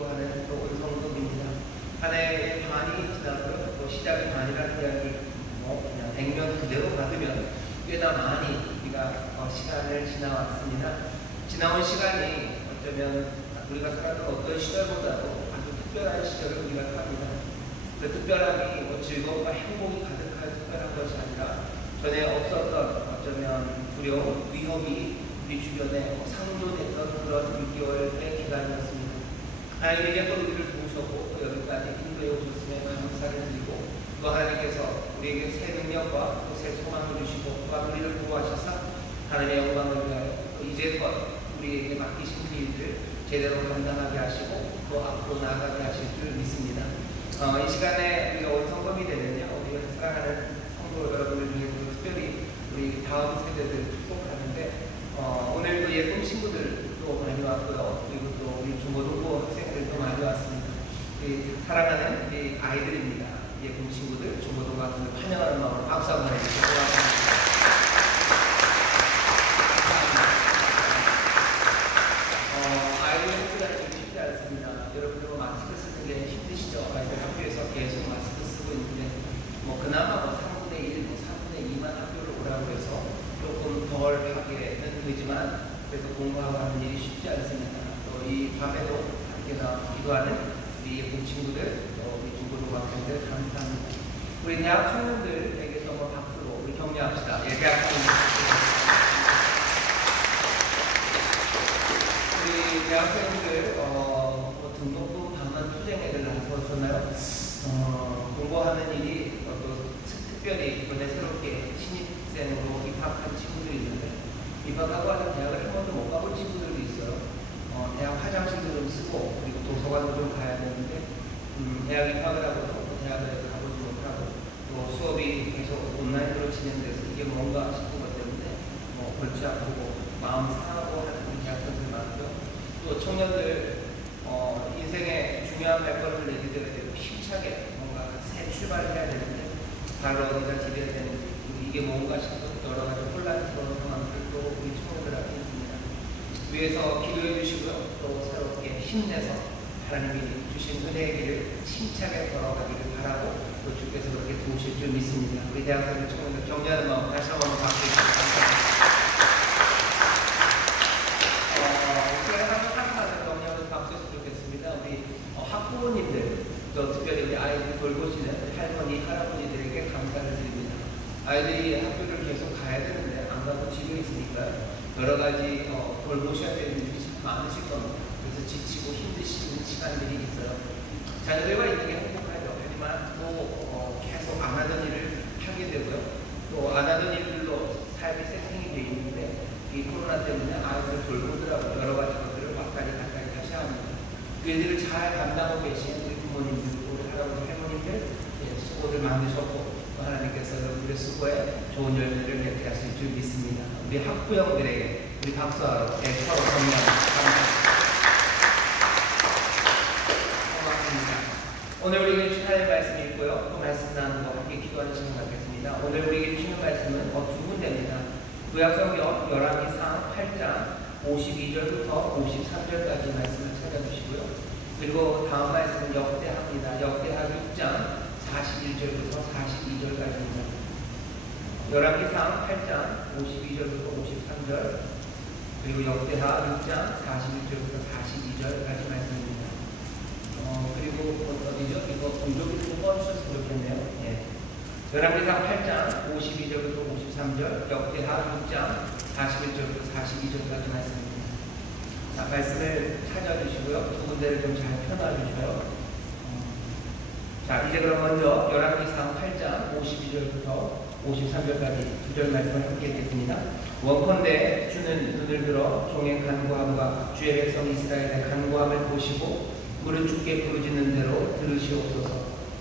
기도하는 또 온성금입니다. 한 해의 반이 지나고요. 또 시작의 반이라는 이야기 그냥 100년 그대로 받으면 꽤나 많이 우리가 시간을 지나왔습니다. 지나온 시간이 어쩌면 우리가 살았던 어떤 시절보다도 아주 특별한 시절을 우리가 삽니다. 그 특별함이 즐거움과 행복이 가득한 특별한 것이 아니라 전에 없었던 어쩌면 두려움, 위협이 우리 주변에 상조됐던 그런 6개월의 기간이었습니다. 하나님께서 우리를 도우셨고 또 여기까지 인도해 오셨음에 감사를 드리고 또 하나님께서 우리에게 새 능력과 또 새 소망을 주시고 또한 우리를 보호하셔서 하나님의 영광을 위하여 또 이제껏 우리에게 맡기신 그 일들 제대로 감당하게 하시고 또 앞으로 나아가게 하실 줄 믿습니다. 이 시간에 우리가 원성검이 되면요, 우리가 사랑하는 성도 여러분들 중에서 특별히 우리 다음 세대들 축복하는데 오늘도 예쁜 친구들도 많이 왔고요. 그리고 또 우리 중고등부 학생들도 많이 왔습니다. 사랑하는 우리 아이들입니다. 예쁜 친구들, 중고등부 학생들 환영하는 마음으로 박수 한번 해주시기 바랍니다. 아이들 학교다니는 게 쉽지 않습니다. 여러분들 마스크 쓰는 게 힘드시죠? 아이들 학교에서 계속 마스크 쓰고 있는데 그나마 3분의 1, 3분의 2만 학교를 오라고 해서 조금 덜 하게는 되지만 그래도 공부하고 하는 일이 쉽지 않습니다. 또 이 밤에도 함께 나와서 기도하는 우리 예쁜 친구들, 또 우리 중고등부 학생들 감사합니다. 우리 대학 청년들에게 또 한번 박수로 우리 격려합시다. 예, 대학 청년들. 우리 대학생들 등록금 반환 투쟁회를 나서셨나요? 공부하는 일이 또 특별히 이번에 새롭게 신입생으로 입학한 친구들이 있는데 입학하고 하는 대학을 한 번도 못 가본 친구들도 있어요. 대학 화장실도 좀 쓰고 그리고 도서관도 좀 가야 되는데 대학 입학을 하고도 대학을 가보지 못하고 또 수업이 계속 온라인으로 진행돼서 이게 뭔가 싶은 것 때문에 골치 아프고 마음 상하고 하는 대학생들 많고요. 또 청년들 인생의 중요한 발걸음을 내디뎌야 되고 힘차게 뭔가 새 출발을 해야 되는데 바로 어디가 지려야 되는지 이게 뭔가 싶은 여러 가지 혼란스러운 상황들도 우리 청년들 앞에 있습니다. 위에서 기도해 주시고요. 또 새롭게 힘내서 하나님이 주신 은혜의 길을 힘차게 걸어가기를 바라고 또 주께서 그렇게 도우실 줄 믿습니다. 우리 대학생들 청년들 격려하는 마음 다시 한번 박수 주시기 바랍니다. 학부모님들, 또 특별히 우리 아이들 돌보시는 할머니, 할아버지들에게 감사를 드립니다. 아이들이 학교를 계속 가야 되는데 안 가고 집에 있으니까 여러 가지 돌보셔야 되는 일이 참 많으실 겁니다. 그래서 지치고 힘드시는 시간들이 있어요. 자녀들과 있는 게 행복하죠. 하지만 또 계속 안 하던 일을 하게 되고요. 또 안 하던 일들로 삶이 세팅이 되어 있는데 이 코로나 때문에 아이들을 돌보더라고요. 여러 가지 것들을 왔다리 갔다리 다시 합니다. 그 일들을 잘 감당하고 계신 우리 부모님들, 우리 할아버지, 할머니들 수고를 많으셨고 또 하나님께서 여러분들의 수고에 좋은 열매를 맺게 하실 줄 믿습니다. 우리 학부형들에게 우리 박수하러 서로 격려합니다. 고맙습니다. 오늘 우리에게 주신 하나님의 말씀이 있고요. 또 말씀 나누고 함께 기도하는 시간 갖겠습니다. 오늘 우리에게 주시는 말씀은 두 군데입니다. 구약성경 열왕기상 8장 52절부터 53절까지 말씀을 찾아주시고요. 그리고 다음 말씀은 역대하입니다. 역대하 6장 41절부터 42절까지입니다. 열왕기상 8장 52절부터 53절 그리고 역대하 6장 41절부터 42절까지 말씀입니다. 그리고 어디죠? 이거 공조기를 좀 꺼주셔서 그렇겠네요. 예. 열왕기상 8장 52절부터 53절 역대하 6장 41절부터 42절까지 말씀입니다. 자, 말씀을 찾아주시고요. 두 군데를 좀 잘 펴놔주셔요. 자, 이제 그럼 먼저 열왕기상 8장 52절부터 53절까지 두 절 말씀을 함께 읽겠습니다. 원컨대 주는 눈을 들어 종의 간구함과 주의 백성 이스라엘의 간구함을 보시고 무릇 주께 부르짖는 대로 들으시옵소서.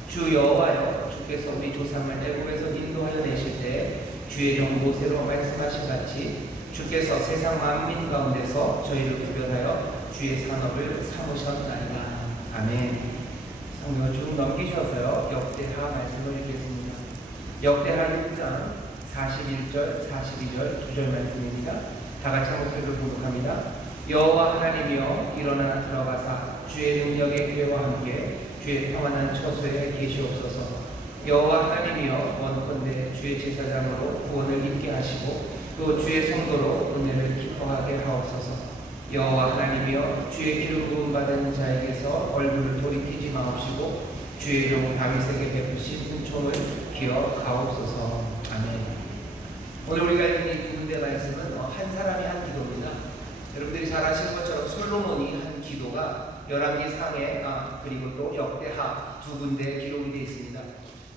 주 여호와여, 주께서 우리 조상을 애굽에서 인도하여 내실 때 주의 종 모세로 말씀하신 같이 주께서 세상 만민 가운데서 저희를 구별하여 주의 산업을 삼으셨나이다. 아멘. 성경을 쭉 넘기셔서요. 역대하 말씀을 읽겠습니다. 역대하 6장 41절, 42절 두 절 말씀입니다. 다 같이 한 목소리로 공독합니다. 여호와 하나님이여 일어나 들어가사 주의 능력의 궤와 함께 주의 평안한 처소에 계시옵소서. 여호와 하나님이여 원컨대 주의 제사장으로 구원을 입게 하시고 또 주의 성도로 은혜를 기뻐하게 하옵소서. 여호와 하나님이여 주의 기름 부음 받은 자에게서 얼굴을 돌이키지 마옵시고 주의 이름 다윗에게 베푸신 은총을 기억하옵소서. 아멘. 오늘 우리가 읽은 이 두 군데 말씀은 한 사람이 한 기도입니다. 여러분들이 잘 아시는 것처럼 솔로몬이 한 기도가 열왕기상에 그리고 또 역대하 두 군데에 기록이 되어 있습니다.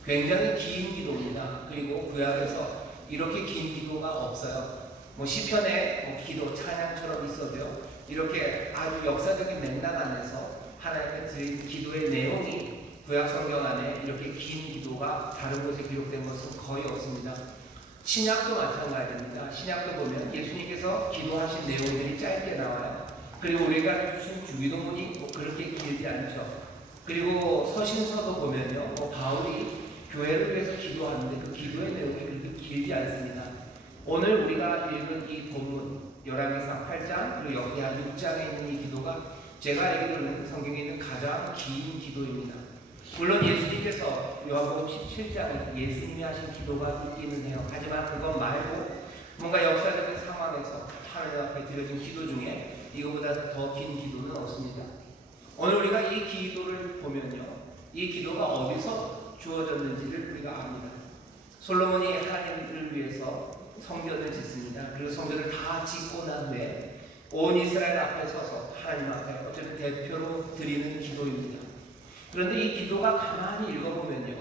굉장히 긴 기도입니다. 그리고 구약에서 이렇게 긴 기도가 없어요. 시편의 기도 찬양처럼 있어도요, 이렇게 아주 역사적인 맥락 안에서 하나님께 드린 기도의 내용이 구약 성경 안에 이렇게 긴 기도가 다른 곳에 기록된 것은 거의 없습니다. 신약도 마찬가지입니다. 신약도 보면 예수님께서 기도하신 내용들이 짧게 나와요. 그리고 우리가 주신 주기도문이 그렇게 길지 않죠. 그리고 서신서도 보면요, 바울이 교회를 위해서 기도하는데 그 기도의 내용이 그렇게 길지 않습니다. 오늘 우리가 읽은 이 본문 열왕기상 8장 그리고 역대하 6장에 있는 이 기도가 제가 알기로는 성경에 있는 가장 긴 기도입니다. 물론 예수님께서 요한복음 17장에 예수님이 하신 기도가 있기는 해요. 하지만 그것 말고 뭔가 역사적인 상황에서 하나님 앞에 드려진 기도 중에 이거보다 더 긴 기도는 없습니다. 오늘 우리가 이 기도를 보면요, 이 기도가 어디서 주어졌는지를 우리가 압니다. 솔로몬이 하나님을 위해서 성전을 짓습니다. 그리고 성전을 다 짓고 난 후에 온 이스라엘 앞에 서서 하나님 앞에 어쨌든 대표로 드리는 기도입니다. 그런데 이 기도가 가만히 읽어보면요,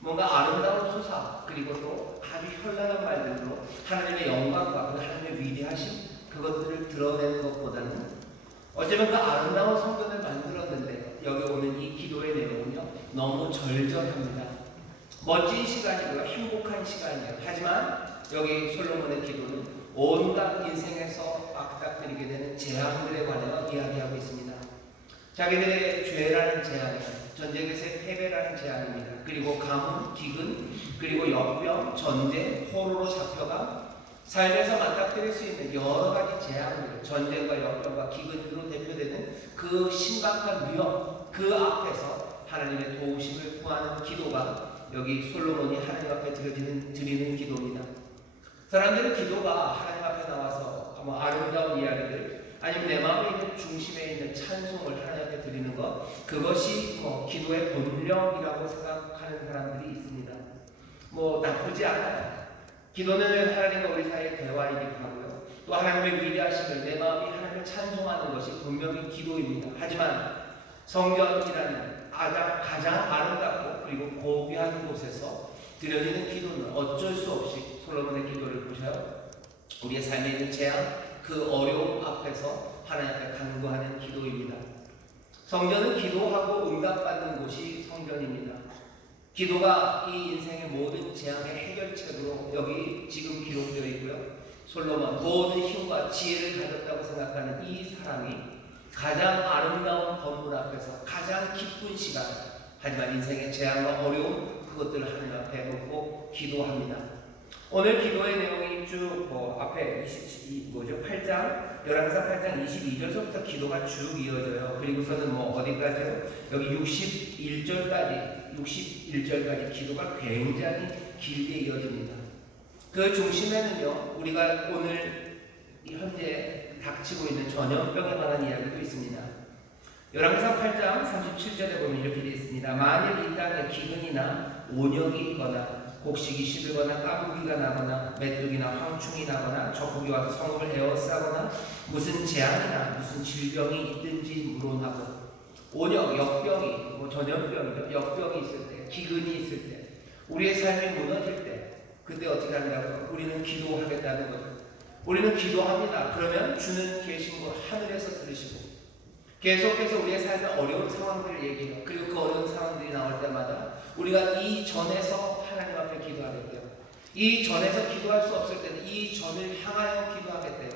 뭔가 아름다운 수사 그리고 또 아주 현란한 말들로 하나님의 영광과 하나님의 위대하심 그것들을 드러내는 것보다는 어쩌면 그 아름다운 성전을 만들었는데 여기 오는 이 기도의 내용은요, 너무 절절합니다. 멋진 시간이고요, 행복한 시간이에요. 하지만 여기 솔로몬의 기도는 온갖 인생에서 맞닥뜨리게 되는 재앙들에 관하여 이야기하고 있습니다. 자기들의 죄라는 재앙이에요. 전쟁에서의 패배라는 재앙입니다. 그리고 가뭄, 기근, 그리고 역병, 전쟁, 포로로 잡혀가 삶에서 맞닥뜨릴 수 있는 여러 가지 재앙들, 전쟁과 역병과 기근으로 대표되는 그 심각한 위험, 그 앞에서 하나님의 도우심을 구하는 기도가 여기 솔로몬이 하나님 앞에 드리는 기도입니다. 사람들은 기도가 하나님 앞에 나와서 아름다운 이야기들, 아니면 내 마음에 있는 중심에 있는 찬송을 하나님 앞에 드리는 것, 그것이 기도의 본령이라고 생각하는 사람들이 있습니다. 나쁘지 않아요. 기도는 하나님과 우리 사이의 대화이기도 하고요, 또 하나님의 위대하심을 내 마음이 하나님을 찬송하는 것이 분명히 기도입니다. 하지만 성전이라는 가장 아름답고 그리고 고귀한 곳에서 드려지는 기도는 어쩔 수 없이 솔로몬의 기도를 보셔요. 우리의 삶에 있는 재앙, 그 어려움 앞에서 하나님 앞에 간구하는 기도입니다. 성전은 기도하고 응답받는 곳이 성전입니다. 기도가 이 인생의 모든 재앙의 해결책으로 여기 지금 기록되어 있고요, 솔로몬 모든 힘과 지혜를 가졌다고 생각하는 이 사람이 가장 아름다운 건물 앞에서 가장 기쁜 시간, 하지만 인생의 재앙과 어려움 그것들을 하나님 앞에 놓고 기도합니다. 오늘 기도의 내용이 쭉 앞에 8장, 열왕기상 8장 22절서부터 기도가 쭉 이어져요. 그리고서는 어디까지요? 여기 61절까지 기도가 굉장히 길게 이어집니다. 그 중심에는요, 우리가 오늘 현재 닥치고 있는 전염병에 관한 이야기도 있습니다. 열왕기상 8장 37절에 보면 이렇게 되어 있습니다. 만일 이 땅에 기근이나 온역이 있거나 곡식이 시들거나 까부기가 나거나 메뚜기나 황충이 나거나 적국이 와서 성읍을 에워싸거나 무슨 재앙이나 무슨 질병이 있든지 물론하고, 온역, 역병이 전염병이죠. 역병이 있을 때, 기근이 있을 때, 우리의 삶이 무너질 때, 그때 어떻게 한다고요? 우리는 기도하겠다는 거죠. 우리는 기도합니다. 그러면 주는 계신 걸 하늘에서 들으시고 계속해서 우리의 삶의 어려운 상황들을 얘기해요. 그리고 그 어려운 상황들이 나올 때마다 우리가 이 전에서 하나님 앞에 기도하겠대요. 이 전에서 기도할 수 없을 때는 이 전을 향하여 기도하겠대요.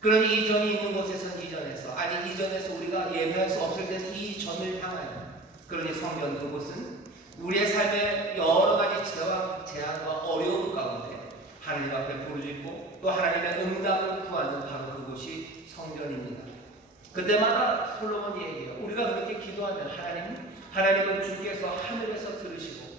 그러니 이 전이 있는 곳에서는 이 전에서, 아니 이 전에서 우리가 예배할 수 없을 때는 이 전을 향하여. 그러니 성전 그곳은 우리의 삶의 여러 가지 재앙과 어려움 가운데 하나님 앞에 부르짖고 또 하나님의 응답을 구하는 바로 그곳이 성전입니다. 그때마다 솔로몬이 얘기해요. 우리가 그렇게 기도하면 하나님은 주께서 하늘에서 들으시고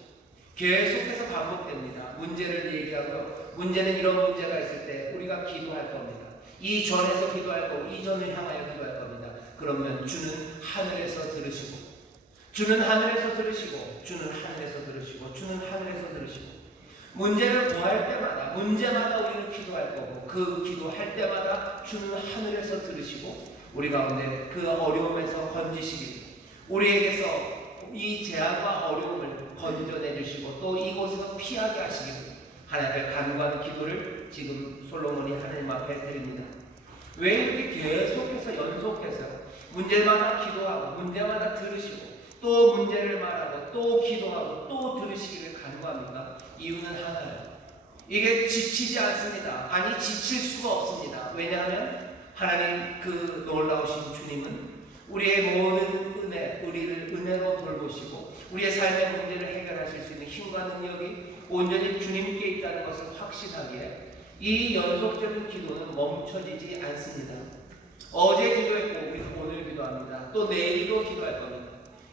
계속해서 반복됩니다. 문제를 얘기하고요. 문제는 이런 문제가 있을 때 우리가 기도할 겁니다. 이 전에서 기도할 거고 이 전을 향하여 기도할 겁니다. 그러면 주는 하늘에서 들으시고 주는 하늘에서 들으시고 주는 하늘에서 들으시고 주는 하늘에서 들으시고 문제를 구할 때마다 문제마다 우리는 기도할 거고 그 기도할 때마다 주는 하늘에서 들으시고 우리 가운데 그 어려움에서 건지시기를 우리에게서 이 재앙과 어려움을 건져내 주시고 또 이곳에서 피하게 하시기를 하나님께 간구하는 기도를 지금 솔로몬이 하나님 앞에 드립니다. 왜 이렇게 계속해서 연속해서 문제마다 기도하고 문제마다 들으시고 또 문제를 말하고 또 기도하고 또 들으시기를 간구합니까? 이유는 하나예요. 이게 지치지 않습니다. 아니 지칠 수가 없습니다. 왜냐하면 하나님 그 놀라우신 주님은 우리의 모든 은혜, 우리를 은혜로 돌보시고 우리의 삶의 문제를 해결하실 수 있는 힘과 능력이 온전히 주님께 있다는 것을 확신하기에 이 연속적인 기도는 멈춰지지 않습니다. 어제 기도했고 우리는 오늘 기도합니다. 또 내일도 기도할 겁니다.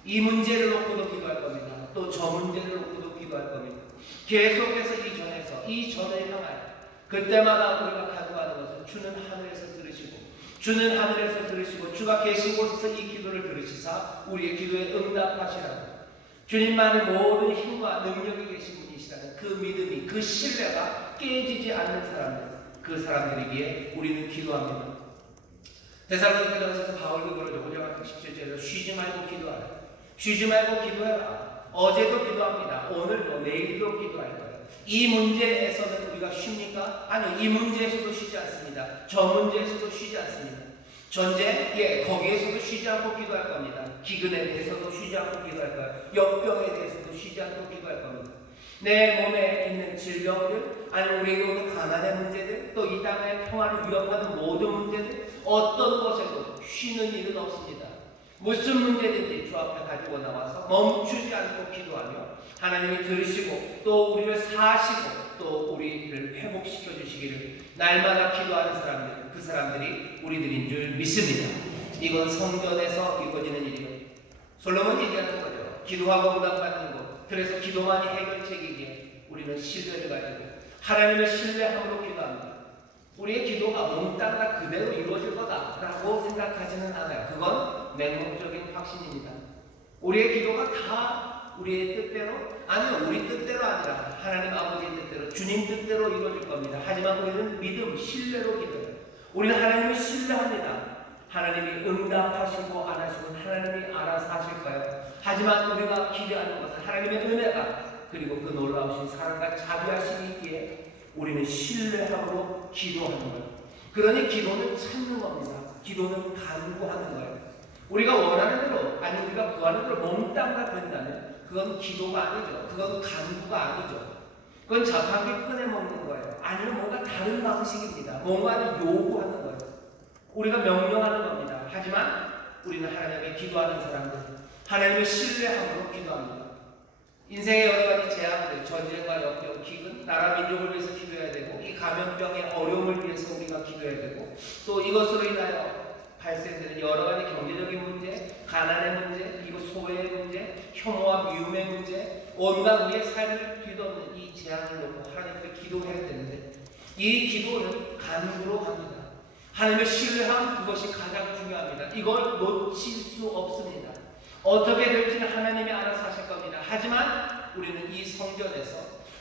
이 문제를 놓고도 기도할 겁니다. 또 저 문제를 놓고도 기도할 겁니다. 계속해서 이 전을 향하여 그때마다 우리가 간구하는 것은 주는 하늘에서 들으시고 주는 하늘에서 들으시고 주가 계신 곳에서 이 기도를 들으시사 우리의 기도에 응답하시라고 주님만의 모든 힘과 능력이 계신 분이시라는 그 믿음이 그 신뢰가 깨지지 않는 사람들 그 사람들이기에 우리는 기도합니다. 데살로니가전서 바울도 그러죠. 5장 17절에서 쉬지 말고 기도하라. 쉬지 말고 기도해라. 어제도 기도합니다. 오늘도 내일도 기도할 거예요. 이 문제에서는 우리가 쉽니까? 아니요. 이 문제에서도 쉬지 않습니다. 저 문제에서도 쉬지 않습니다. 전쟁, 거기에서도 쉬지 않고 기도할 겁니다. 기근에 대해서도 쉬지 않고 기도할 거예요. 역병에 대해서도 쉬지 않고 기도할 겁니다. 내 몸에 있는 질병들, 아니면 우리에게 오는 가난의 문제들, 또 이 땅의 평화를 위협하는 모든 문제들, 어떤 것에도 쉬는 일은 없습니다. 무슨 문제든지 주 앞에 가지고 나와서 멈추지 않고 기도하며 하나님이 들으시고 또 우리를 사시고 또 우리를 회복시켜 주시기를 날마다 기도하는 사람들, 그 사람들이 우리들인 줄 믿습니다. 이건 성전에서 이루어지는 일이에요. 솔로몬이 얘기하는 거죠. 기도하고 응답받는 것. 그래서 기도만이 해결책이기에 우리는 신뢰를 가지고 하나님을 신뢰함으로 기도합니다. 우리의 기도가 몽땅 그대로 이루어질 거다라고 생각하지는 않아요. 그건 맹목적인 확신입니다. 우리의 기도가 다 우리의 뜻대로, 아니요, 우리 뜻대로 아니라 하나님 아버지의 뜻대로, 주님 뜻대로 이루어질 겁니다. 하지만 우리는 믿음, 신뢰로 기도해요. 우리는 하나님을 신뢰합니다. 하나님이 응답하시고 안 하시면 하나님이 알아서 하실 거예요. 하지만 우리가 기대하는 것은 하나님의 은혜가 그리고 그 놀라우신 사랑과 자비하심이 있기에 우리는 신뢰함으로 기도하는 거예요. 그러니 기도는 찾는 겁니다. 기도는 간구하는 거예요. 우리가 원하는 대로, 아니 우리가 구하는 대로 몽땅 된다면 그건 기도가 아니죠. 그건 간구가 아니죠. 그건 자판기 꺼내먹는 거예요. 아니면 뭔가 다른 방식입니다. 뭔가를 요구하는 거예요. 우리가 명령하는 겁니다. 하지만 우리는 하나님께 기도하는 사람들, 하나님을 신뢰함으로 기도합니다. 인생의 여러 가지 재앙들, 전쟁과 역경, 기근, 나라 민족을 위해서 기도해야 되고 이 감염병의 어려움을 위해서 우리가 기도해야 되고 또 이것으로 인하여 발생되는 여러 가지 경제적인 문제, 가난의 문제, 그리고 소외의 문제, 혐오와 미움의 문제, 온갖 우리의 삶을 뒤덮는 이 재앙을 놓고 하나님께 기도해야 되는데 이 기도는 간구로 합니다. 하나님을 신뢰함, 그것이 가장 중요합니다. 이걸 놓칠 수 없습니다. 어떻게 될지는 하나님이 알아서 하실 겁니다. 하지만 우리는 이 성전에서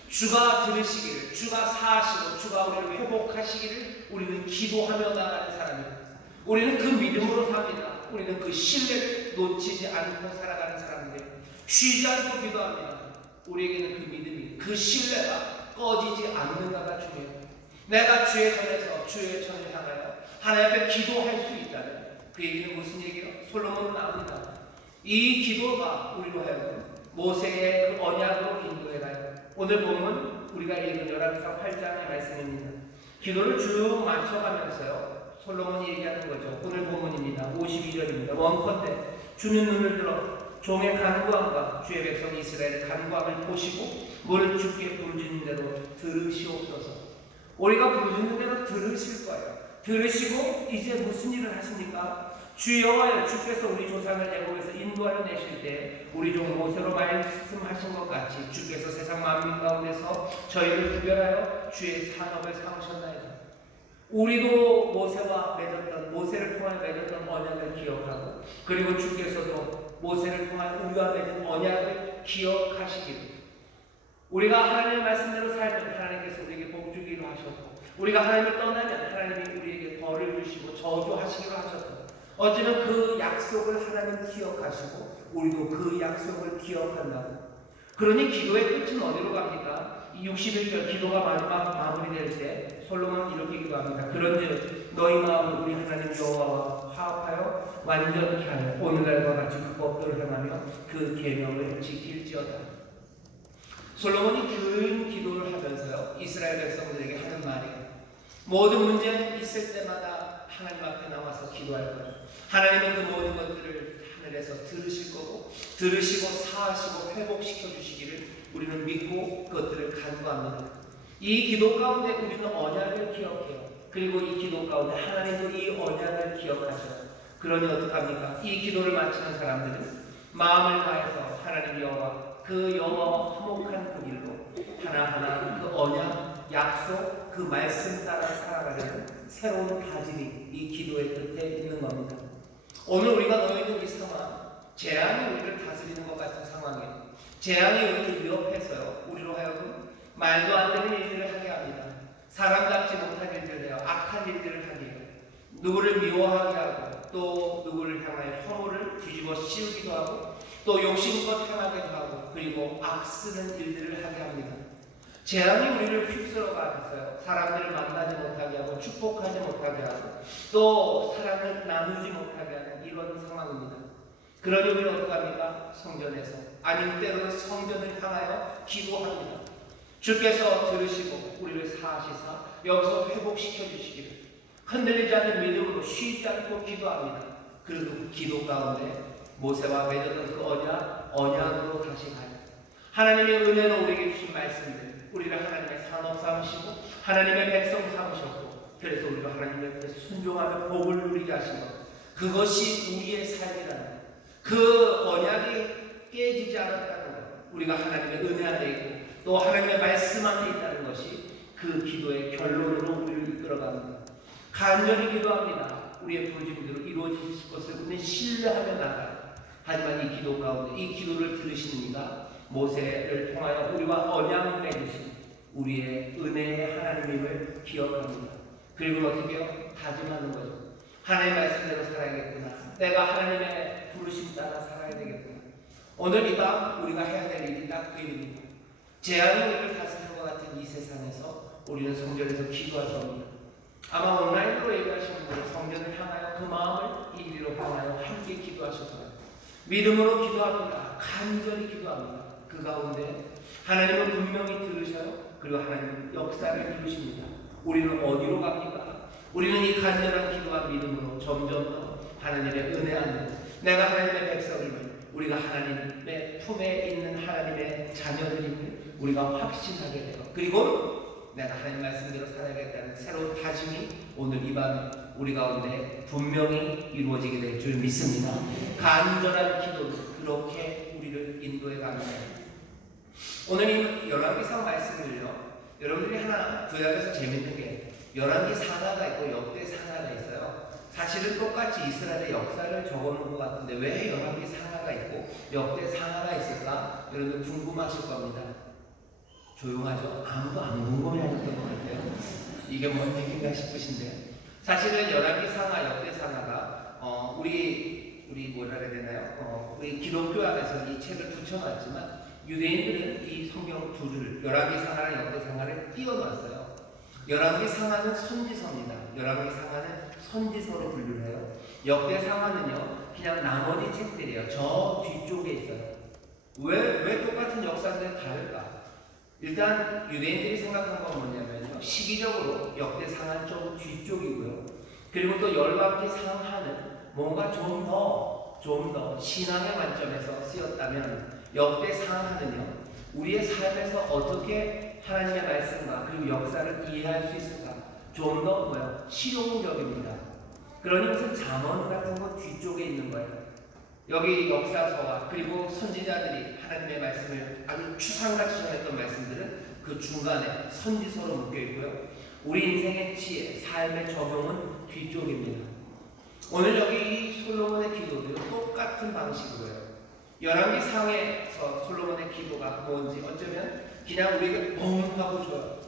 주가 들으시기를, 주가 사하시고 주가 우리를 회복하시기를 우리는 기도하며 나가는 사람입니다. 우리는 그 믿음으로 삽니다. 우리는 그 신뢰를 놓치지 않고 살아가는 사람들이에요. 쉬지 않고 기도합니다. 우리에게는 그 믿음이, 그 신뢰가 꺼지지 않는가가 중요해요. 내가 주의 전에서 주의 전을 향하여 하나님 앞에 기도할 수 있다면 그 얘기는 무슨 얘기예요? 솔로몬은 압니다. 이 기도가 우리로 하여금 모세의 그 언약으로 인도해가요. 오늘 본문 우리가 읽은 열왕기상 8장의 말씀입니다. 기도를 쭉 맞춰가면서요 솔로몬이 얘기하는 거죠. 오늘 본문입니다. 52절입니다. 원컨대 주는 눈을 들어 종의 간구함과 주의 백성 이스라엘의 간구함을 보시고 물을 주께 부르짖는 대로 들으시옵소서. 우리가 부르짖는 대로 들으실 거예요. 들으시고 이제 무슨 일을 하십니까? 주 여호와여, 주께서 우리 조상을 애굽에서 인도하여 내실 때 우리 종 모세로 말씀하신 것 같이 주께서 세상 만민 가운데서 저희를 구별하여 주의 산업을 삼으셨나이다. 우리도 모세를 통하여 맺었던 언약을 기억하고, 그리고 주께서도 모세를 통하여 우리와 맺은 언약을 기억하시기를, 우리가 하나님의 말씀대로 살면 하나님께서 우리에게 복 주기로 하셨고, 우리가 하나님을 떠나면 하나님이 우리에게 벌을 주시고 저주하시기로 하셨고, 어쩌면 그 약속을 하나님 기억하시고 우리도 그 약속을 기억한다고. 그러니 기도의 끝은 어디로 갑니까? 61절 기도가 마지막 마무리될 때 솔로몬은 이렇게 기도합니다. 그런즉 너희 마음을 우리 하나님 여호와와 화합하여 완전케 하여 오늘날과 같이 그 법도를 행하며 그 계명을 지킬지어다. 솔로몬이 긴 기도를 하면서요, 이스라엘 백성들에게 하는 말이, 모든 문제는 있을 때마다 하나님 앞에 나와서 기도할 거예요. 하나님은 그 모든 것들을 하늘에서 들으실 거고, 들으시고 사하시고 회복시켜 주시기를 우리는 믿고 그것들을 간구합니다. 이 기도 가운데 우리는 언약을 기억해요. 그리고 이 기도 가운데 하나님도 이 언약을 기억하셔요. 그러니 어떡합니까? 이 기도를 마치는 사람들은 마음을 다해서 하나님 여호와, 그 여호와와 화목한 그 길로 하나하나 그 언약, 약속, 그 말씀 따라 살아가려는 새로운 다짐이 이 기도의 끝에 있는 겁니다. 오늘 우리가 놓여 있는 이 상황, 재앙이 우리를 다스리는 것 같은 상황이에요. 재앙이 우리를 위협해서요, 우리로 하여금 말도 안 되는 일들을 하게 합니다. 사람답지 못한 일들을 해요. 악한 일들을 하게 해요. 누구를 미워하게 하고, 또 누구를 향하여 혐오를 뒤집어 씌우기도 하고, 또 욕심껏 행하기도 하고, 그리고 악쓰는 일들을 하게 합니다. 재앙이 우리를 휩쓸어가면서요, 사람들을 만나지 못하게 하고, 축복하지 못하게 하고, 또 사랑을 나누지 못하게 하는 이런 상황입니다. 그러니 우리는 어떡합니까? 성전에서, 아니면 때로는 성전을 향하여 기도합니다. 주께서 들으시고 우리를 사하시사 여기서 회복시켜 주시기를 흔들리지 않는 믿음으로 쉬지 않고 기도합니다. 그리고 그 기도 가운데 모세와 맺었던 그 언약으로 다시 가요. 하나님의 은혜로 우리에게 주신 말씀들, 우리를 하나님의 산업 삼으시고 하나님의 백성 삼으셨고, 그래서 우리가 하나님의 앞에 순종하며 복을 누리게 하신 것, 그것이 우리의 삶이라는 것, 그 언약이 깨지지 않았다는 것, 우리가 하나님의 은혜 안에 있고 또 하나님의 말씀 안에 있다는 것이 그 기도의 결론으로 우리를 이끌어갑니다. 간절히 기도합니다. 우리의 부르심대로 이루어질 것을 우리는 신뢰하며 나가요. 하지만 이 기도 가운데 이 기도를 들으시는 이가 모세를 통하여 우리와 언약을 맺으신 우리의 은혜의 하나님임을 기억합니다. 그리고 어떻게 해요? 다짐하는 거죠. 하나님의 말씀대로 살아야겠구나. 내가 하나님의 부르심 따라 살아야 되겠구나. 오늘 이 밤 우리가 해야 될 일이 딱 그 일입니다. 재앙이 우리를 다스리는 것 같은 이 세상에서 우리는 성전에서 기도할 겁니다. 아마 온라인으로 얘기하시는 분은 성전을 향하여 그 마음을 이리로 향하여 함께 기도하실 거예요. 믿음으로 기도합니다. 간절히 기도합니다. 그 가운데 하나님은 분명히 들으셔요. 그리고 하나님은 역사를 이루십니다. 우리는 어디로 갑니까? 우리는 이 간절한 기도와 믿음으로 점점 더 하나님의 은혜 안에 내가 하나님의 백성임을, 우리가 하나님의 품에 있는 하나님의 자녀들임을 우리가 확신하게 돼요. 그리고 내가 하나님 말씀대로 살아야겠다는 새로운 다짐이 오늘 이 밤에 우리 가운데 분명히 이루어지게 될 줄 믿습니다. 간절한 기도는 그렇게 우리를 인도해 갑니다. 오늘 이 열왕기상 말씀을요, 여러분들이 하나 구약에서 재밌는 게 열왕기 상하가 있고 역대 상하가 있어요. 사실은 똑같이 이스라엘의 역사를 적어놓은 것 같은데 왜 열왕기 상하가 있고 역대 상하가 있을까? 여러분 궁금하실 겁니다. 조용하죠? 아무도 안 궁금해하셨던 것 같아요. 이게 뭔 얘기인가 싶으신데요. 사실은 열왕기 상하, 역대 상하가 우리 뭐라 해야 되나요? 우리 기독교 안에서 이 책을 붙여놨지만 유대인들은 이 성경 두 줄, 열왕기 상하랑 역대 상하를 띄워놨어요. 열왕기 상하는 선지서입니다. 열왕기 상하는 선지서로 분류를 해요. 역대 상하는요, 그냥 나머지 책들이에요. 저 뒤쪽에 있어요. 왜 똑같은 역사인데 다를까? 일단 유대인들이 생각한 건 뭐냐면요, 시기적으로 역대 상하는 좀 뒤쪽이고요. 그리고 또 열왕기 상하는 뭔가 좀 더 신앙의 관점에서 쓰였다면 역대 상하는요, 우리의 삶에서 어떻게 하나님의 말씀과 그리고 역사를 이해할 수 있을까? 좀 더 뭐야? 실용적입니다. 그러니 무슨 잠언 같은 거 뒤쪽에 있는 거예요. 여기 역사서와 그리고 선지자들이 하나님의 말씀을 아주 추상같이 전했던 말씀들은 그 중간에 선지서로 묶여 있고요. 우리 인생의 지혜, 삶의 적용은 뒤쪽입니다. 오늘 여기 솔로몬의 기도도 똑같은 방식으로요. 열왕기상에서 솔로몬의 기도가 뭔지 어쩌면 그냥 우리에게 하고 줘요.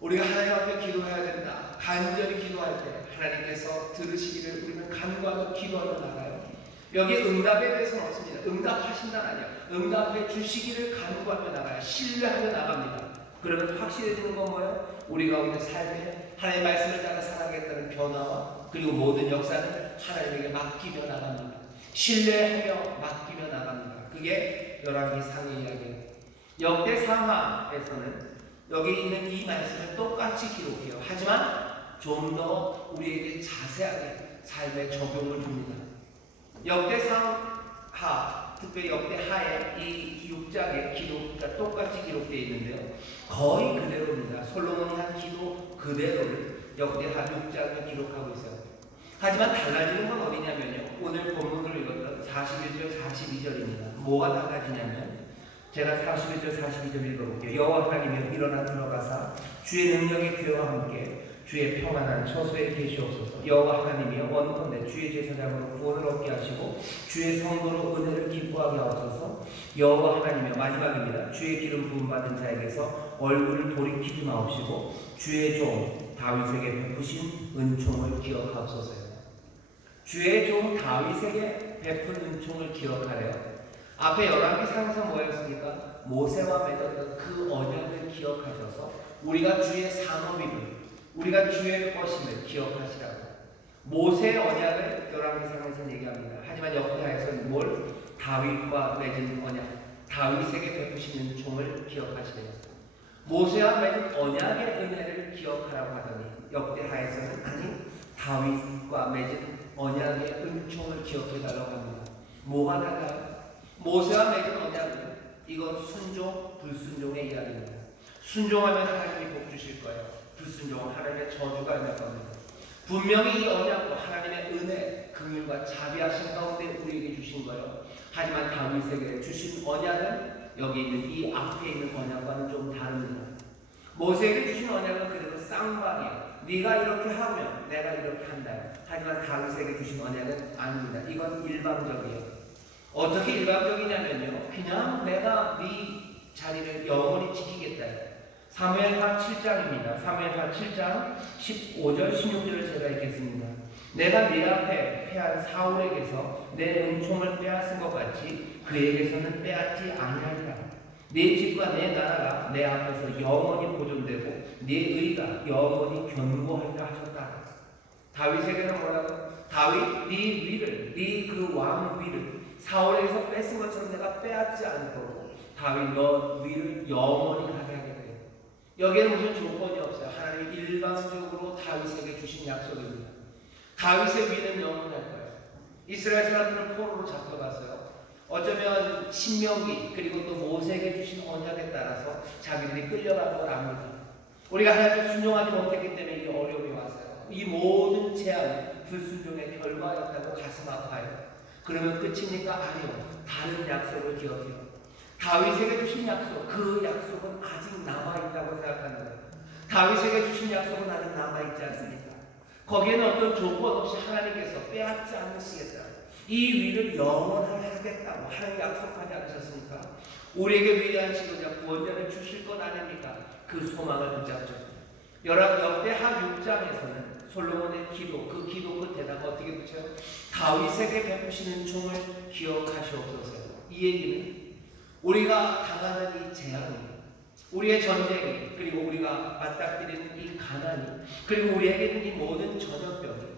우리가 하나님 앞에 기도해야 된다. 간절히 기도할 때 하나님께서 들으시기를 우리는 간구하며 기도하며 나가요. 여기에 응답에 대해서는 없습니다. 응답하신다는 아니에요. 응답해 주시기를 간구하며 나가요. 신뢰하며 나갑니다. 그러면 확실해지는 건 뭐예요? 우리가 우리 삶에 하나님의 말씀을 따라 살아가겠다는 변화와 그리고 모든 역사를 하나님에게 맡기며 나갑니다. 신뢰하며 맡기며 나갑니다. 그게 열왕기상의 이야기예요. 역대상하에서는 여기 있는 이 말씀을 똑같이 기록해요. 하지만 좀 더 우리에게 자세하게 삶에 적용을 줍니다. 역대상하, 특별히 역대하에 이 6장의 기도가 똑같이 기록되어 있는데요. 거의 그대로입니다. 솔로몬이 한 기도 그대로를 역대하 6장에 기록하고 있어요. 하지만 달라지는 건 어디냐면요. 오늘 본문으로 읽었던 41절, 42절입니다. 뭐가 달라지냐면 제가 41절, 42절 읽어볼게요. 여호와 하나님이여 일어나 들어가사 주의 능력의 귀와 함께 주의 평안한 처소에 계시옵소서. 여호와 하나님이여 원컨대 주의 제사장으로 구원을 얻게 하시고 주의 성도로 은혜를 기뻐하게 하옵소서. 여호와 하나님이여 마지막입니다. 주의 기름 부음 받은 자에게서 얼굴을 돌이키지 마옵시고 주의 종 다윗에게 베푸신 은총을 기억하옵소서요. 주의 종 다윗에게 베푼 은총을 기억하래요. 앞에 열왕기상에서 뭐였습니까? 모세와 맺었던 그 언약을 기억하셔서 우리가 주의 상업임을, 우리가 주의 것임을 기억하시라고. 모세의 언약을 열왕기상에서 얘기합니다. 하지만 역대하에서는 뭘? 다윗과 맺은 언약, 다윗에게 베푸신 은총을 기억하시래요. 모세와 맺은 언약의 은혜를 기억하라고 하더니 역대하에서는 아니, 다윗과 맺은 언약의 은총을 기억해달라고 합니다. 뭐가 달라요? 모세와 맺은 언약은 이건 순종, 불순종의 이야기입니다. 순종하면 하나님이 복 주실 거예요. 불순종은 하나님의 저주가 임할 겁니다. 분명히 이 언약도 하나님의 은혜, 긍휼과 자비하신 가운데 우리에게 주신 거예요. 하지만 다윗에게 주신 언약은 여기 있는 이 앞에 있는 언약과는 좀 다릅니다. 모세에게 주신 언약은 그래도 쌍방이에요. 네가 이렇게 하면 내가 이렇게 한다. 하지만 다윗에게 주신 언약은 아닙니다. 이건 일방적이에요. 어떻게 일방적이냐면요. 그냥 내가 네 자리를 영원히 지키겠다. 사무엘하 7장입니다. 사무엘하 7장 15절 16절을 제가 읽겠습니다. 내가 네 앞에 패한 사울에게서 내 은총을 빼앗은 것 같이 그에게서는 빼앗지 아니하리라. 네 집과 내 나라가 내 앞에서 영원히 보존되고 네 의가 영원히 견고하리라 하셨다. 다윗에게는 뭐라고? 다윗 네 위를, 네 그 왕 위를 사울에게서 뺏은 것처럼 내가 빼앗지 않을 거고 다윗 너 위를 영원히 가게 하겠다. 여기에는 무슨 조건이 없어요. 하나님이 일방적으로 다윗에게 주신 약속입니다. 다윗의 위는 영원할 거예요. 이스라엘 사람들은 포로로 잡혀갔어요. 어쩌면 신명기 그리고 또 모세에게 주신 언약에 따라서 자기들이 끌려간 걸 압니다. 우리가 하나님을 순종하지 못했기 때문에 이 어려움이 왔어요. 이 모든 재앙은 불순종의 결과였다고 가슴 아파요. 그러면 끝입니까? 아니요. 다른 약속을 기억해요. 다윗에게 주신 약속, 그 약속은 아직 남아있다고 생각하는 거예요. 다윗에게 주신 약속은 아직 남아있지 않습니까? 거기에는 어떤 조건 없이 하나님께서 빼앗지 않으시겠다. 이 위를 영원하게 하겠다고 하나님 약속하지 않으셨습니까? 우리에게 위대한 지도자 구원자를 주실 것 아닙니까? 그 소망을 붙잡죠. 역대하 6장에서는 솔로몬의 기도, 그 기도 끝에다가 어떻게 붙여요? 다윗에게 베푸시는 종을 기억하시옵소서. 이 얘기는 우리가 당하는 이 재앙이, 우리의 전쟁이, 그리고 우리가 맞닥뜨리는 이 가난이, 그리고 우리에게는 이 모든 전염병이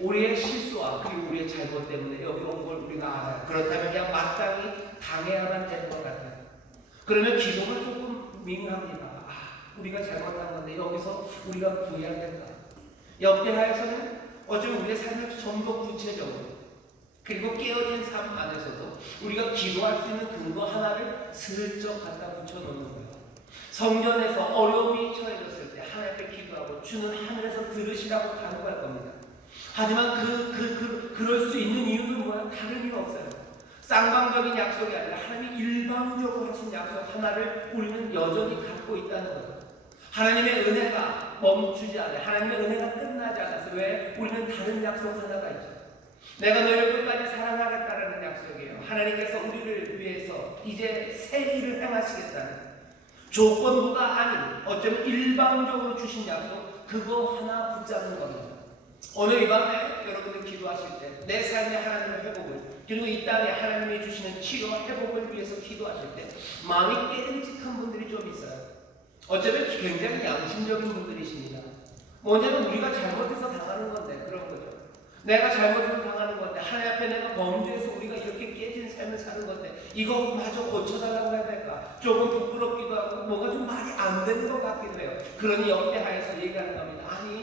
우리의 실수와 그리고 우리의 잘못 때문에 여기 온 걸 우리가 알아요. 그렇다면 그냥 마땅히 당해야만 되는 것 같아요. 그러면 기도가 조금 밍합니다. 우리가 잘못한 건데 여기서 우리가 구해야겠다. 역대하에서는 어쩌면 우리의 삶을 좀 더 구체적으로 그리고 깨어진 삶 안에서도 우리가 기도할 수 있는 근거 하나를 슬쩍 갖다 붙여놓는 거예요. 성전에서 어려움이 처해졌을 때 하나님 앞에 기도하고 주는 하늘에서 들으시라고 간구할 겁니다. 하지만 그럴 수 있는 이유는 뭐야? 다른 이유 없어요. 쌍방적인 약속이 아니라 하나님이 일방적으로 하신 약속 하나를 우리는 여전히 갖고 있다는 거예요. 하나님의 은혜가 멈추지 않아요. 하나님의 은혜가 끝나지 않았어요. 왜? 우리는 다른 약속 하나가 있죠. 내가 너희를 끝까지 사랑하겠다라는 약속이에요. 하나님께서 우리를 위해서 이제 새 일을 행하시겠다는 조건부가 아닌 어쩌면 일방적으로 주신 약속, 그거 하나 붙잡는 겁니다. 오늘 이 밤에 여러분들 기도하실 때 내 삶의 하나님의 회복을, 그리고 이 땅에 하나님이 주시는 치료 회복을 위해서 기도하실 때 마음이 깨름직한 분들이 좀 있어요. 어쩌면 굉장히 양심적인 분들이십니다. 뭐냐면 우리가 잘못해서 당하는 건데, 그런 거죠. 내가 잘못해서 당하는 건데, 하나님 앞에 내가 범죄해서 우리가 이렇게 깨진 삶을 사는 건데 이거 마저 고쳐달라고 해야 될까? 조금 부끄럽기도 하고 뭐가 좀 말이 안 되는 것 같기도 해요. 그러니 역대하에서 얘기하는 겁니다. 아니,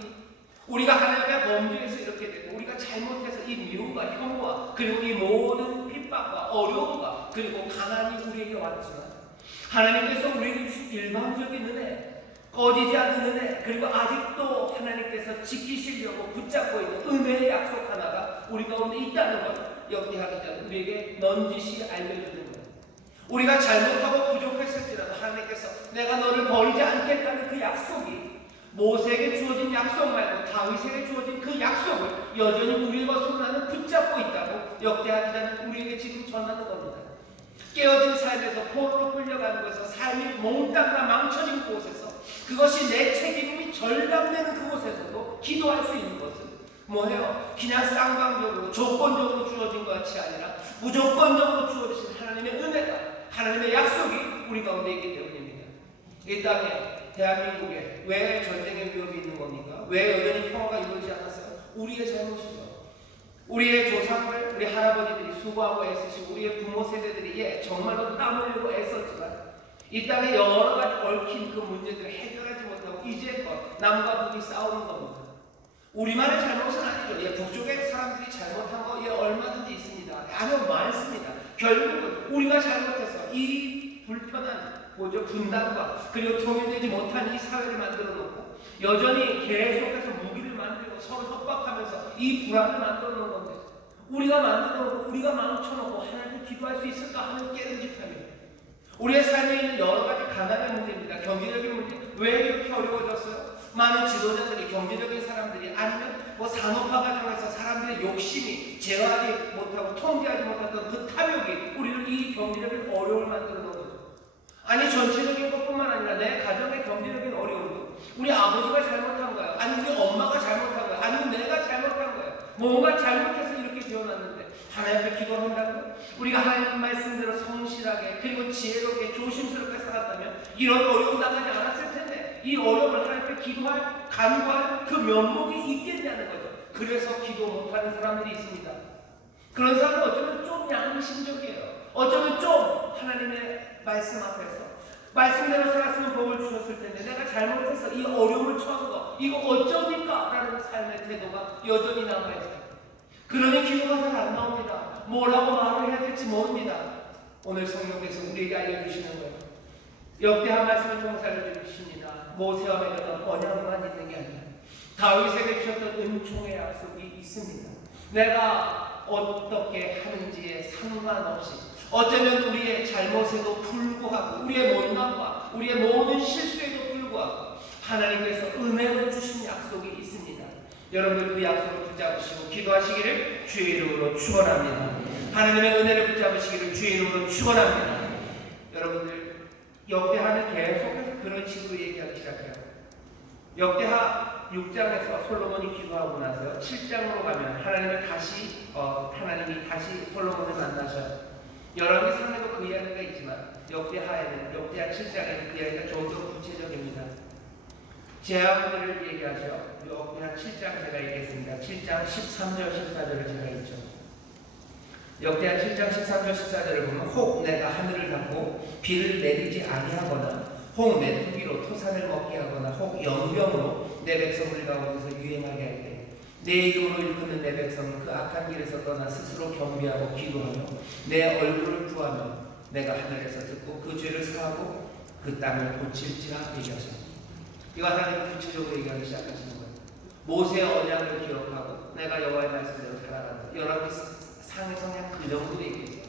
우리가 하나님 앞에 범죄해서 이렇게 되고 우리가 잘못해서 이 미움과 혐오와 그리고 이 모든 핍박과 어려움과 그리고 가난이 우리에게 왔지만 하나님께서 우리에게 주신 일방적인 은혜, 꺼지지 않는 은혜, 그리고 아직도 하나님께서 지키시려고 붙잡고 있는 은혜의 약속 하나가 우리 가운데 있다는 걸 역대하기 전에 우리에게 넌지시 알려주는 거예요. 우리가 잘못하고 부족했을지라도 하나님께서 내가 너를 버리지 않겠다는 그 약속이, 모세에게 주어진 약속 말고 다윗에게 주어진 그 약속을 여전히 우리의 것으로 나는 붙잡고 있다고 역대하기 전에 우리에게 지금 전하는 겁니다. 깨어진 삶에서 포로로 끌려가는 곳에서 삶이 몽땅 다 망쳐진 곳에서, 그것이 내 책임이 절감되는 그곳에서도 기도할 수 있는 것은 뭐예요? 그냥 쌍방적으로 조건적으로 주어진 것 같이 아니라 무조건적으로 주어진 하나님의 은혜가, 하나님의 약속이 우리 가운데 있기 때문입니다. 이 땅에 대한민국에 왜 전쟁의 위협이 있는 겁니까? 왜 여전히 평화가 이루어지지 않았어요? 우리의 잘못이죠. 우리의 조상들, 우리 할아버지들이 수고하고 애쓰시고 우리의 부모 세대들이 정말로 땀 흘리고 애썼지만 이 땅에 여러 가지 얽힌 그 문제들을 해결하지 못하고 이제껏 남과 북이 싸우는 겁니다. 우리만의 잘못은 아니죠. 북쪽의 사람들이 잘못한 거 얼마든지 있습니다. 아주 많습니다. 결국은 우리가 잘못해서 이 불편한 분단과 그리고 통일되지 못한 이 사회를 만들어 놓고 여전히 계속해서 무기를 만들고 서로 협박하면서 이 불안을 만들어 놓은 건데, 우리가 만들어 놓고 우리가 망쳐놓고 하나님께 기도할 수 있을까 하는 깨름직함입니다. 우리의 삶에 있는 여러 가지 가난의 문제입니다. 경제적인 문제, 왜 이렇게 어려워졌어요? 많은 지도자들이, 경제적인 사람들이, 아니면 산업화 과정에서 사람들의 욕심이 제어하지 못하고 통제하지 못했던 그 탐욕이 우리를 이 경제적인 어려움을 만들어 놓은 거죠. 아니, 전체적인 것뿐만 아니라 내 가정의 경제적인 어려움도 우리 아버지가 잘못한 거예요. 아니, 우리 엄마가 잘못한 거예요. 아니면 내가 잘못한 거예요. 뭔가 잘못해서 이렇게 되어놨는데 하나님 앞에 기도한다고요? 우리가 하나님 말씀대로 성실하게 그리고 지혜롭게 조심스럽게 살았다면 이런 어려움 당하지 않았을 텐데, 이 어려움을 하나님 앞에 기도할, 간구할 그 면목이 있겠냐는 거죠. 그래서 기도 못하는 사람들이 있습니다. 그런 사람은 어쩌면 좀 양심적이에요. 어쩌면 좀 하나님의 말씀 앞에서 말씀대로 살았으면 복을 주셨을 텐데 내가 잘못해서 이 어려움을 처한 거 이거 어쩌니까? 라는 삶의 태도가 여전히 남아있어요. 그러니 기도가 잘 안 나옵니다. 뭐라고 말을 해야 될지 모릅니다. 오늘 성령께서 우리에게 알려주시는 거예요. 역대한 말씀을 통해서 알려주십니다. 모세와 맺었던 언약만 있는 게 아니라 다윗에게 주셨던 은총의 약속이 있습니다. 내가 어떻게 하는지에 상관없이, 어쩌면 우리의 잘못에도 불구하고 우리의 못남과 우리의 모든 실수에도 불구하고 하나님께서 은혜를 주신 약속이 있습니다. 여러분들 그 약속을 붙잡으시고 기도하시기를 주의 이름으로 축원합니다. 하나님의 은혜를 붙잡으시기를 주의 이름으로 축원합니다. 여러분들 역대하는 계속해서 그런 식으로 얘기하기 시작해요. 역대하 6장에서 솔로몬이 기도하고 나서 7장으로 가면 하나님이 다시 솔로몬을 만나셔요. 열왕기상에도 그 이야기가 있지만 역대하에는, 역대하 7장에는 그 이야기가 좀 더 구체적입니다. 제아분들을 얘기하죠. 역대하 7장 제가 읽겠습니다. 7장 13절 14절을 제가 읽죠. 역대하 7장 13절 14절을 보면 혹 내가 하늘을 닫고 비를 내리지 아니하거나 혹 메뚜기로 토산을 먹게 하거나 혹 연병으로 내 백성들 가운데서 유행하게 할 때 내 이름으로 일컫는 내 백성은 그 악한 길에서 떠나 스스로 경배하고 기도하며 내 얼굴을 구하며 내가 하늘에서 듣고 그 죄를 사하고 그 땅을 고칠지라 얘기하십니다. 이거 하나님 구체적으로 얘기하기 시작하시는 거예요. 모세의 언약을 기억하고 내가 여호와의 말씀대로 살아간다. 여러분 상에서 그냥 그 정도 얘기했어요.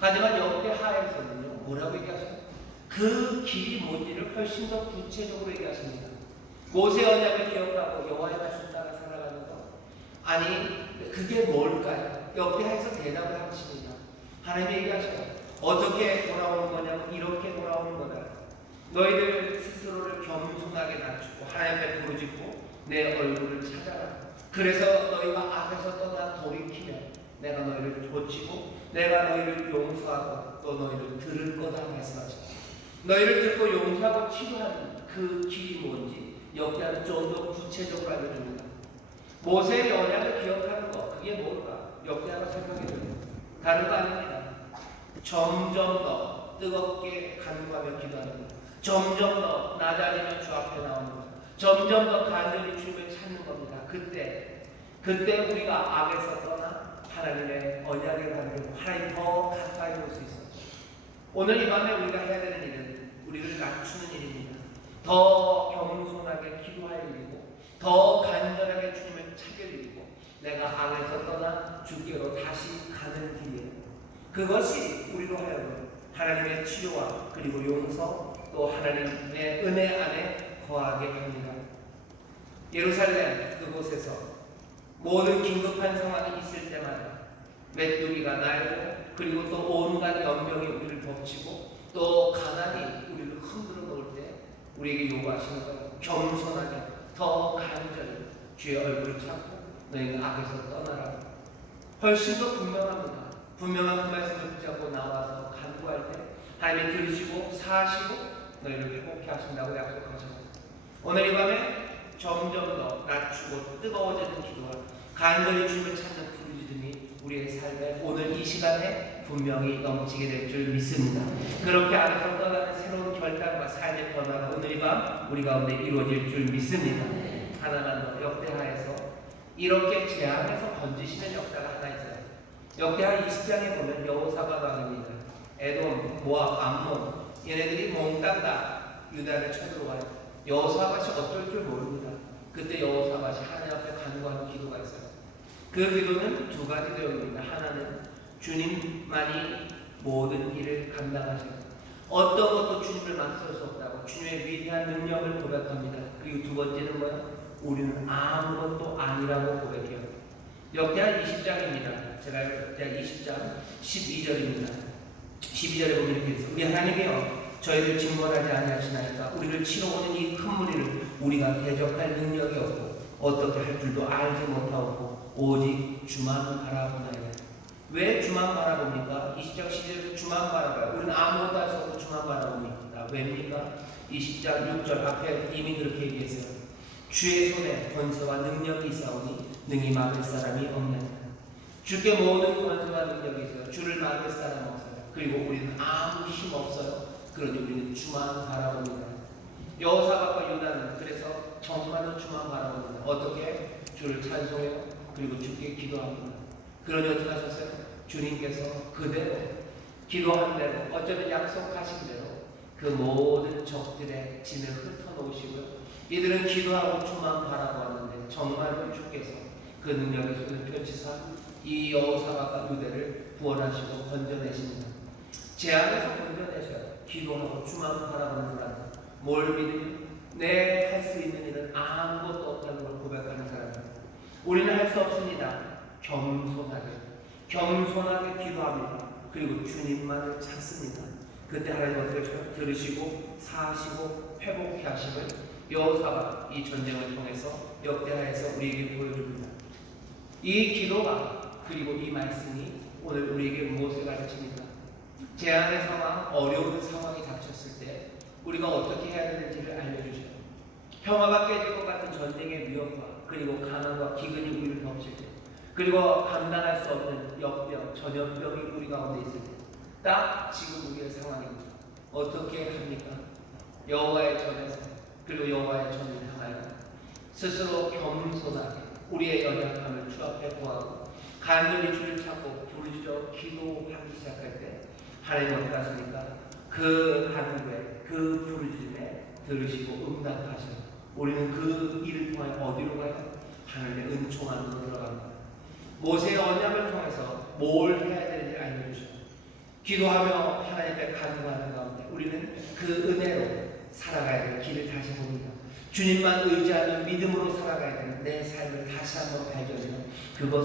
하지만 역대 하에서는요 뭐라고 얘기하셔요? 그 길이 뭔지를 훨씬 더 구체적으로 얘기하십니다. 모세의 언약을 기억하고 여호와의 말씀 따라 살아가는 것. 아니 그게 뭘까요? 역대하에서 대답을 하십니다. 하나님 얘기하셔요. 어떻게 돌아오는 거냐면 이렇게 돌아오는 거다. 너희들 스스로를 겸손하게 낮추고 하나님 앞에 부르짖고 내 얼굴을 찾아라. 그래서 너희가 악에서 떠나 돌이키면 내가 너희를 고치고 내가 너희를 용서하고 또 너희를 들을 거다 말씀하십니다. 너희를 듣고 용서하고 치료하는 그 길이 뭔지 역대하는 좀 더 구체적으로 알려줍니다. 모세의 언약을 기억하는 것, 그게 뭘까? 역대하가 설명해 줍니다. 다른 거 아닙니다. 점점 더 뜨겁게 간구하며 기도하는 것, 점점 더 낮아지면 주 앞에 나오는 것, 점점 더 간절히 주님을 찾는 겁니다. 그때 우리가 악에서 떠나 하나님의 언약을 받으려고 하나님 더 가까이 올 수 있어요. 오늘 이 밤에 우리가 해야 되는 일은 우리를 낮추는 일입니다. 더 겸손하게 기도할 일이고 더 간절하게 주님을 찾을 일이고 내가 악에서 떠나 주께로 다시 가는 길이에요. 그것이 우리로 하여금 하나님의 치료와 그리고 용서 또 하나님의 은혜 안에 거하게 합니다. 예루살렘 그곳에서 모든 긴급한 상황이 있을 때마다 메뚜기가 날고 그리고 또 온갖 연병이 우리를 덮치고 또 가난이 우리를 흔들어 놓을 때 우리에게 요구하시는 거예요. 겸손하게 더 간절히 주의 얼굴을 찾고 너희는 악에서 떠나라. 훨씬 더 분명합니다. 분명한 그 말씀을 붙잡고 나와서 간구할 때 하나님이 들으시고 사시고 너희를 회복케 하신다고 약속하셨습니다. 오늘 이 밤에 점점 더 낮추고 뜨거워지는 기도와 간절히 주님을 찾는 부르짖음이 우리의 삶에 오늘 이 시간에 분명히 넘치게 될 줄 믿습니다. 그렇게 안에서 떠나는 새로운 결단과 삶의 변화가 오늘 이 밤 우리 가운데 이루어질 줄 믿습니다. 하나만 더 역대하에서 이렇게 재앙에서 건지시는 역사가 하나 있어요. 역대하 20장에 보면 여호사밧 왕입니다. 에돔, 모압, 암몬 얘네들이 몽땅 다 유다를 쳐들어와요. 여호사밧이 어떨 줄 모릅니다. 그때 여호사밧이 하나님 앞에 간구하는 기도가 있어요. 그 기도는 두 가지 내용입니다. 하나는 주님만이 모든 일을 감당하시고 어떤 것도 주님을 맞설 수 없다고 주님의 위대한 능력을 고백합니다. 그리고 두 번째는 뭐야? 우리는 아무것도 아니라고 고백해요. 역대하 20장입니다. 제가 역대하 20장 12절입니다. 12절에 보면 이렇게 있어요. 우리 하나님이여 저희를 징벌하지 아니하시나이까 우리를 치러 오는 이 큰 무리를 우리가 대적할 능력이 없고 어떻게 할 줄도 알지 못하고 오직 주만 바라보나이다. 왜 주만 바라봅니까? 20장 12절에서 주만 바라봐요. 우리는 아무것도 할 수 없고 주만 바라봅니다. 왜입니까? 20장 6절 앞에 이미 그렇게 얘기했어요. 주의 손에 권세와 능력이 있사오니 능히 막을 사람이 없느니라. 주께 모든 권세와 능력이 있어요. 주를 막을 사람 없어요. 그리고 우리는 아무 힘 없어요. 그러니 우리는 주만 바라봅니다. 여호사밧과 유다는 그래서 정말로 주만 바라봅니다. 어떻게? 주를 찬송해요. 그리고 주께 기도합니다. 그러니 어떻게 하셨어요? 주님께서 그대로 기도한 대로 어쩌면 약속하신 대로 그 모든 적들의 진을 흩어놓으시고요. 이들은 기도하고 주만 바라보았는데 정말로 주께서 그 능력의 손을 펼치사 이 여호사밧과 유다를 구원하시고 건져내십니다. 재앙에서 건져내셔요. 기도하고 주만 바라보는 사람. 뭘 믿으면 내 할 수 있는 일은 아무것도 없다는 걸 고백하는 사람입니다. 우리는 할 수 없습니다. 겸손하게 기도합니다. 그리고 주님만을 찾습니다. 그때 하나님 어떻게 들으시고 사시고 회복케 하심을 여호사밧 이 전쟁을 통해서 역대하에서 우리에게 보여줍니다. 이 기도가 그리고 이 말씀이 오늘 우리에게 무엇을 가르칩니까? 재앙의 상황, 어려운 상황이 닥쳤을 때 우리가 어떻게 해야 되는지를 알려주셔요. 평화가 깨질 것 같은 전쟁의 위협과 그리고 가난과 기근이 우리를 덮칠 때 그리고 감당할 수 없는 역병, 전염병이 우리 가운데 있을 때 딱 지금 우리의 상황입니다. 어떻게 합니까? 여호와의 전에서 그리고 여호와의 전을 향하여 스스로 겸손하게 우리의 연약함을 주 앞에 구하고 간절히 주를 찾고 부르짖어 기도하기 시작할 때 하나님 어떻게 하십니까? 그 간구에 그 부르짖음에 들으시고 응답하셔. 우리는 그 일을 통하여 어디로 가요? 하나님의 은총 안으로 들어갑니다. 모세의 언약을 통해서 뭘 해야 되는지 알려주셔. 기도하며 하나님께 간구하는 가운데 우리는 그 은혜로 살아가야 될 길을 다시 봅니다. 주님만 의지하는 믿음으로 살아가야 되는 내 삶을 다시 한번 발견해요. 그것은